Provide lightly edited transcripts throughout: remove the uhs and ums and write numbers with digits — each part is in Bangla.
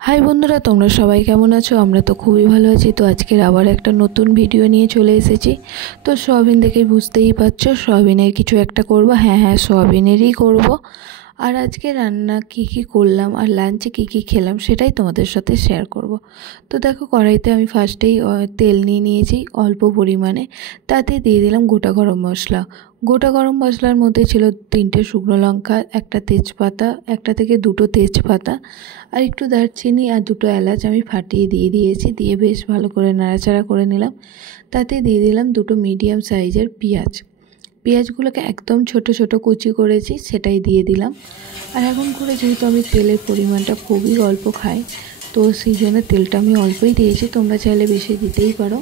হাই বন্ধুরা, তোমরা সবাই কেমন আছো? আমরা তো খুবই ভালো আছি। তো আজকের আবার একটা নতুন ভিডিও নিয়ে চলে এসেছি। তো সয়াবিন দেখেই বুঝতেই পারছো সয়াবিনের কিছু একটা করব। হ্যাঁ, সয়াবিনেরই করব। আর আজকে রান্না কি করলাম আর লাঞ্চে কি খেলাম সেটাই তোমাদের সাথে শেয়ার করব। তো দেখো, কড়াইতে আমি ফার্স্টেই তেল নিয়ে নিয়েছি অল্প পরিমাণে। তাতে দিয়ে দিলাম গোটা গরম মশলা। গোটা গরম মশলার মধ্যে ছিল 3টে শুকনো লঙ্কা, একটা তেজপাতা, একটা থেকে দুটো তেজপাতা, আর একটু দারচিনি আর দুটো এলাচ আমি ফাটিয়ে দিয়ে দিয়েছি। দিয়ে বেশ ভালো করে নাড়াচাড়া করে নিলাম। তাতে দিয়ে দিলাম দুটো মিডিয়াম সাইজের পেঁয়াজ। পেঁয়াজগুলোকে একদম ছোট ছোট কুচি করেছি, সেটাই দিয়ে দিলাম। আর এখন করে যেহেতু আমি তেলের পরিমাণটা খুবই অল্প খাই, তো সেই জন্য তেলটা আমি অল্পই দিয়েছি। তোমরা চাইলে বেশি দিতেই পারো।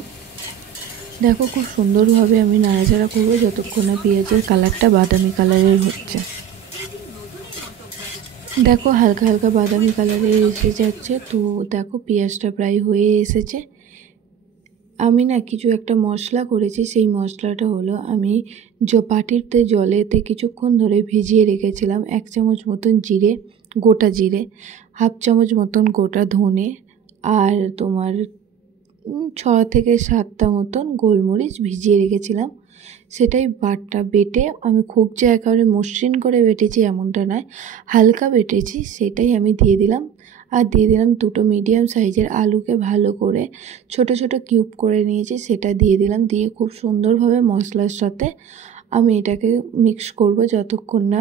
দেখো, খুব সুন্দরভাবে আমি নাড়াচাড়া করবো যতক্ষণ না পেঁয়াজের কালারটা বাদামি কালারের হচ্ছে। দেখো, হালকা হালকা বাদামি কালারের এসে যাচ্ছে। তো দেখো, পেঁয়াজটা প্রায় হয়ে এসেছে। আমি না কিছু একটা মশলা করেছি। সেই মশলাটা হলো, আমি বাটিতে জলেতে কিছুক্ষণ ধরে ভিজিয়ে রেখেছিলাম 1 চামচ মতন জিরে, গোটা জিরে, 1/2 চামচ মতন গোটা ধনে, আর তোমার 6 থেকে 7টা মতন গোলমরিচ ভিজিয়ে রেখেছিলাম। সেটাই বেটে আমি খুব যে একেবারে মসৃণ করে বেটেছি এমনটা নয়, হালকা বেটেছি, সেটাই আমি দিয়ে দিলাম। আর দিয়ে দিলাম দুটো মিডিয়াম সাইজের আলুকে ভালো করে ছোট ছোট কিউব করে নিয়েছি, সেটা দিয়ে দিলাম। দিয়ে খুব সুন্দরভাবে মশলার সাথে আমি এটাকে মিক্স করব যতক্ষণ না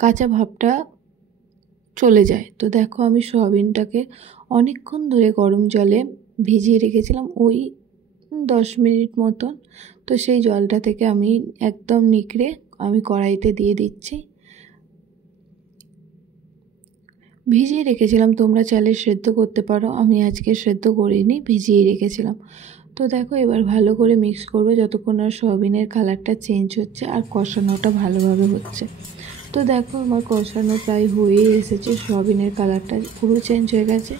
কাঁচা ভাবটা চলে যায়। তো দেখো, আমি সয়াবিনটাকে অনেকক্ষণ ধরে গরম জলে ভিজিয়ে রেখেছিলাম, ওই 10 মিনিট মতন। তো সেই জলটা থেকে আমি একদম নিকড়ে আমি কড়াইতে দিয়ে দিচ্ছি। ভিজিয়ে রেখেছিলাম, তোমরা চাইলে সেদ্ধ করতে পারো, আমি আজকে সেদ্ধ করিনি, ভিজিয়ে রেখেছিলাম। তো দেখো, এবার ভালো করে মিক্স করবে যতক্ষণ না সয়াবিনের কালারটা চেঞ্জ হচ্ছে আর কষানোটা ভালোভাবে হচ্ছে। তো দেখো, আমার কষানো প্রায় হয়ে এসেছে, সয়াবিনের কালারটা পুরো চেঞ্জ হয়ে গেছে।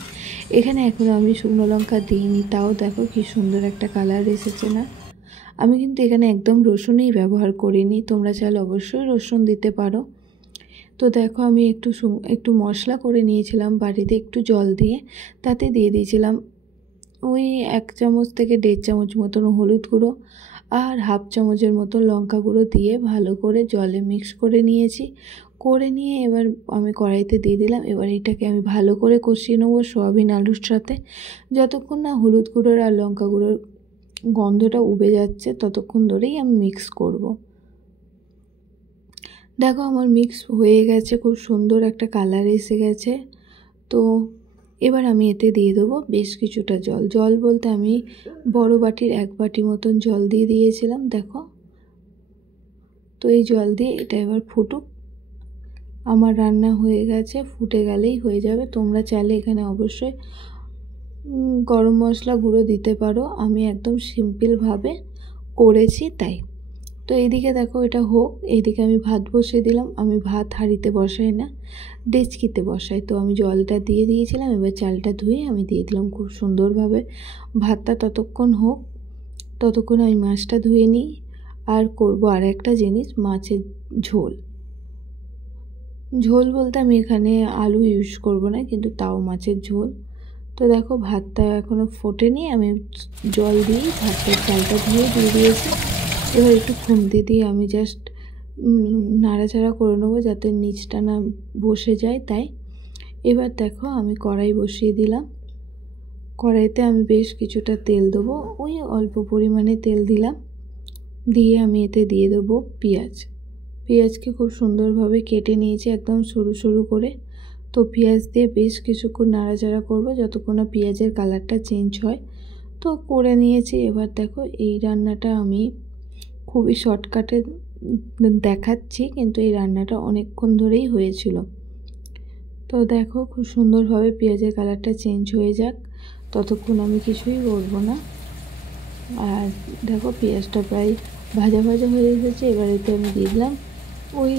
এখানে এখনও আমি শুকনো লঙ্কা দিইনি, তাও দেখো কি সুন্দর একটা কালার এসেছে না? আমি কিন্তু এখানে একদম রসুনই ব্যবহার করিনি, তোমরা চাইলে অবশ্যই রসুন দিতে পারো। তো দেখো, আমি একটু মশলা করে নিয়েছিলাম বাড়িতে একটু জল দিয়ে। তাতে দিয়ে দিয়েছিলাম ওই 1 চামচ থেকে 1.5 চামচ মতন হলুদ গুঁড়ো আর 1/2 চামচের মতো লঙ্কা গুঁড়ো দিয়ে ভালো করে জলে মিক্স করে নিয়েছি। করে নিয়ে এবার আমি কড়াইতে দিয়ে দিলাম। এবার এটাকে আমি ভালো করে কষিয়ে নেবো সয়াবিন আলুর সাথে। যতক্ষণ না হলুদ গুঁড়োর আর লঙ্কা গুঁড়োর গন্ধটা উবে যাচ্ছে ততক্ষণ ধরেই আমি মিক্স করব। দেখো, আমার মিক্স হয়ে গেছে, খুব সুন্দর একটা কালার এসে গেছে। তো এবার আমি এতে দিয়ে দেবো বেশ কিছুটা জল। জল বলতে আমি বড় বাটির 1 বাটি মতন জল দিয়ে দিয়েছিলাম। দেখো, তো এই জল দিয়ে এটা এবার ফুটুক। আমার রান্না হয়ে গেছে, ফুটে গেলেই হয়ে যাবে। তোমরা চাইলে এখানে অবশ্যই গরম মশলা গুঁড়ো দিতে পারো, আমি একদম সিম্পলভাবে করেছি তাই। তো এইদিকে দেখো, এটা হোক, এইদিকে আমি ভাত বসিয়ে দিলাম। আমি ভাত হাঁড়িতে বসাই না, ডেচকিতে বসাই। তো আমি জলটা দিয়ে দিয়েছিলাম, এবার চালটা ধুয়ে আমি দিয়ে দিলাম খুব সুন্দরভাবে। ভাতটা ততক্ষণ হোক, ততক্ষণ আমি মাছটা ধুয়ে নিই। আর করব আর একটা জিনিস, মাছের ঝোল। ঝোল বলতে আমি এখানে আলু ইউজ করব না, কিন্তু তাও মাছের ঝোল। তো দেখো, ভাতটা এখনও ফোটেনি, আমি জল দিয়ে ভাতটার চালটা ধুয়ে দিয়ে দিয়েছি। এবার একটু খুন্তি দিয়ে আমি জাস্ট নাড়াচাড়া করে নেবো যাতে নিচটা না বসে যায়, তাই। এবার দেখো, আমি কড়াই বসিয়ে দিলাম। কড়াইতে আমি বেশ কিছুটা তেল দেবো, ওই অল্প পরিমাণে তেল দিলাম। দিয়ে আমি এতে দিয়ে দেবো পেঁয়াজ। পেঁয়াজকে খুব সুন্দরভাবে কেটে নিয়েছি একদম সরু সরু করে। তো পেঁয়াজ দিয়ে বেশ কিছুক্ষণ নাড়াচাড়া করবো যতক্ষণ না পেঁয়াজের কালারটা চেঞ্জ হয়। তো করে নিয়েছি। এবার দেখো, এই রান্নাটা আমি খুবই শর্টকাটে দেখাচ্ছি, কিন্তু এই রান্নাটা অনেকক্ষণ ধরেই হয়েছিল। তো দেখো, খুব সুন্দরভাবে পেঁয়াজের কালারটা চেঞ্জ হয়ে যাক, ততক্ষণ আমি কিছুই করবো না। আর দেখো, পেঁয়াজটা প্রায় ভাজা ভাজা হয়ে এসেছে। এবার এতে আমি দিয়ে দিলাম ওই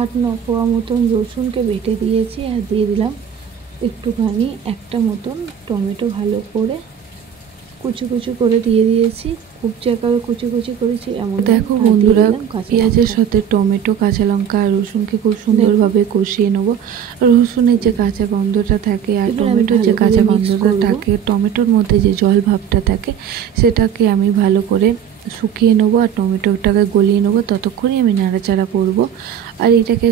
8-9 কোয়া মতন রসুনকে বেটে দিয়েছি, আর দিয়ে দিলাম একটুখানি 1টা মতন টমেটো ভালো করে কুচি কুচি করে দিয়ে দিয়েছি। উপচে একেবারে কুচি কুচি করেছি এমন। দেখো বন্ধুরা, পেঁয়াজের সাথে টমেটো, কাঁচা লঙ্কা আর রসুনকে খুব সুন্দরভাবে কষিয়ে নেব। রসুনের যে কাঁচা গন্ধটা থাকে আর টমেটোর যে কাঁচা গন্ধটা থাকে, টমেটোর মধ্যে যে জল ভাবটা থাকে সেটাকে আমি ভালো করে শুকিয়ে নেবো আর টমেটোটাকে গলিয়ে নেবো। ততক্ষণই আমি নাড়াচাড়া করব আর এটাকে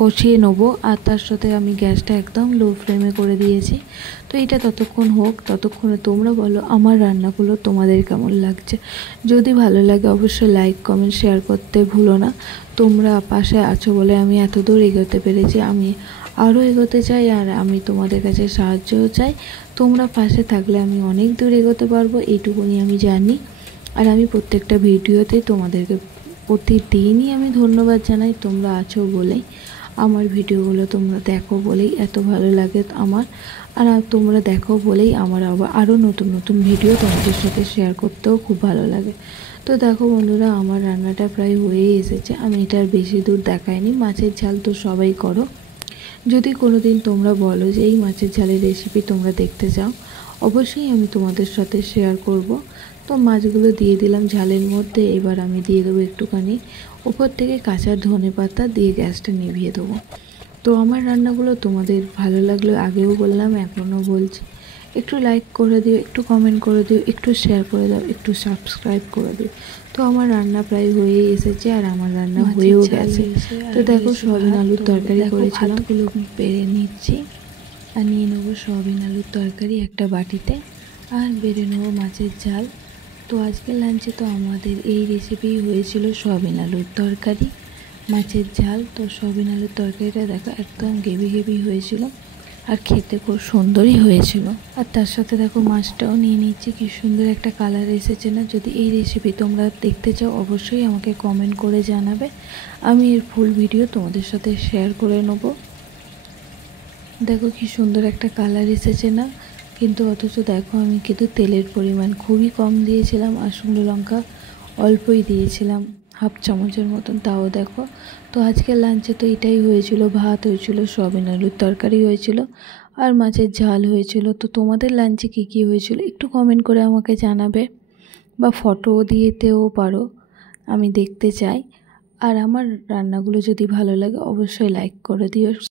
কষিয়ে নেবো। আর তার সাথে আমি গ্যাসটা একদম লো ফ্লেমে করে দিয়েছি। তো এটা ততক্ষণ হোক, ততক্ষণে তোমরা বলো আমার রান্নাগুলো তোমাদের কেমন লাগছে। যদি ভালো লাগে অবশ্যই লাইক কমেন্ট শেয়ার করতে ভুলো না। তোমরা পাশে আছো বলে আমি এত দূর এগোতে পেরেছি। আমি আরও এগোতে চাই আর আমি তোমাদের কাছে সাহায্যও চাই। তোমরা পাশে থাকলে আমি অনেক দূর এগোতে পারবো, এইটুকুনি আমি জানি। আর আমি প্রত্যেকটা ভিডিওতেই তোমাদেরকে প্রতিদিনই আমি ধন্যবাদ জানাই। তোমরা আছো বলেই আমার ভিডিওগুলো তোমরা দেখো বলেই এত ভালো লাগে আমার। আর তোমরা দেখো বলেই আমার আরও নতুন নতুন ভিডিও তোমাদের সাথে শেয়ার করতেও খুব ভালো লাগে। তো দেখো বন্ধুরা, আমার রান্নাটা প্রায় হয়েই এসেছে। আমি এটার বেশি দূর দেখাইনি। মাছের ঝাল তো সবাই করো। যদি কোনো দিন তোমরা বলো যে এই মাছের ঝালের রেসিপি তোমরা দেখতে চাও, অবশ্যই আমি তোমাদের সাথে শেয়ার করব। তো মাছগুলো দিয়ে দিলাম ঝালের মধ্যে। এবার আমি দিয়ে দেবো একটুখানি ওপর থেকে কাঁচা ধনেপাতা দিয়ে গ্যাসটা নিভিয়ে দেবো। তো আমার রান্নাগুলো তোমাদের ভালো লাগলে আগেও বললাম, এখনও বলছি, একটু লাইক করে দিও, একটু কমেন্ট করে দিও, একটু শেয়ার করে দাও, একটু সাবস্ক্রাইব করে দিও। তো আমার রান্না প্রায় হয়ে এসেছে আর আমার রান্না হয়েও গেছে। তো দেখো, সয়াবিন আলুর তরকারি করেছিলাম, ভাতগুলো বেড়ে নিচ্ছি আর নিয়ে নেবো সয়াবিন আলুর তরকারি একটা বাটিতে আর বেড়ে নেবো মাছের ঝাল। তো আজকের লাঞ্চে তো আমাদের এই রেসিপি হয়েছিল সয়াবিন আলুর তরকারি, মাছের ঝাল। তো সয়াবিন আলুর তরকারিটা দেখো একদম গেবি গেবি হয়েছিল আর খেতে খুব সুন্দরই হয়েছিল। আর তার সাথে দেখো মাছটাও নিয়ে নিচ্ছি, কি সুন্দর একটা কালার এসেছে না। যদি এই রেসিপি তোমরা দেখতে চাও অবশ্যই আমাকে কমেন্ট করে জানাবে, আমি এর ফুল ভিডিও তোমাদের সাথে শেয়ার করে নেব। দেখো কি সুন্দর একটা কালার এসেছে না, কিন্তু অথচ দেখো আমি কিন্তু তেলের পরিমাণ খুবই কম দিয়েছিলাম আর শুকনো লঙ্কা অল্পই দিয়েছিলাম, হাফ চামচের মতন, তাও দেখো। তো আজকের লাঞ্চে তো এটাই হয়েছিল, ভাত হয়েছিল, সয়াবিন আলুর তরকারি হয়েছিল আর মাছের ঝাল হয়েছিল। তো তোমাদের লাঞ্চে কী কী হয়েছিল একটু কমেন্ট করে আমাকে জানাবে বা ফটো দিতেও পারো, আমি দেখতে চাই। আর আমার রান্নাগুলো যদি ভালো লাগে অবশ্যই লাইক করে দিও।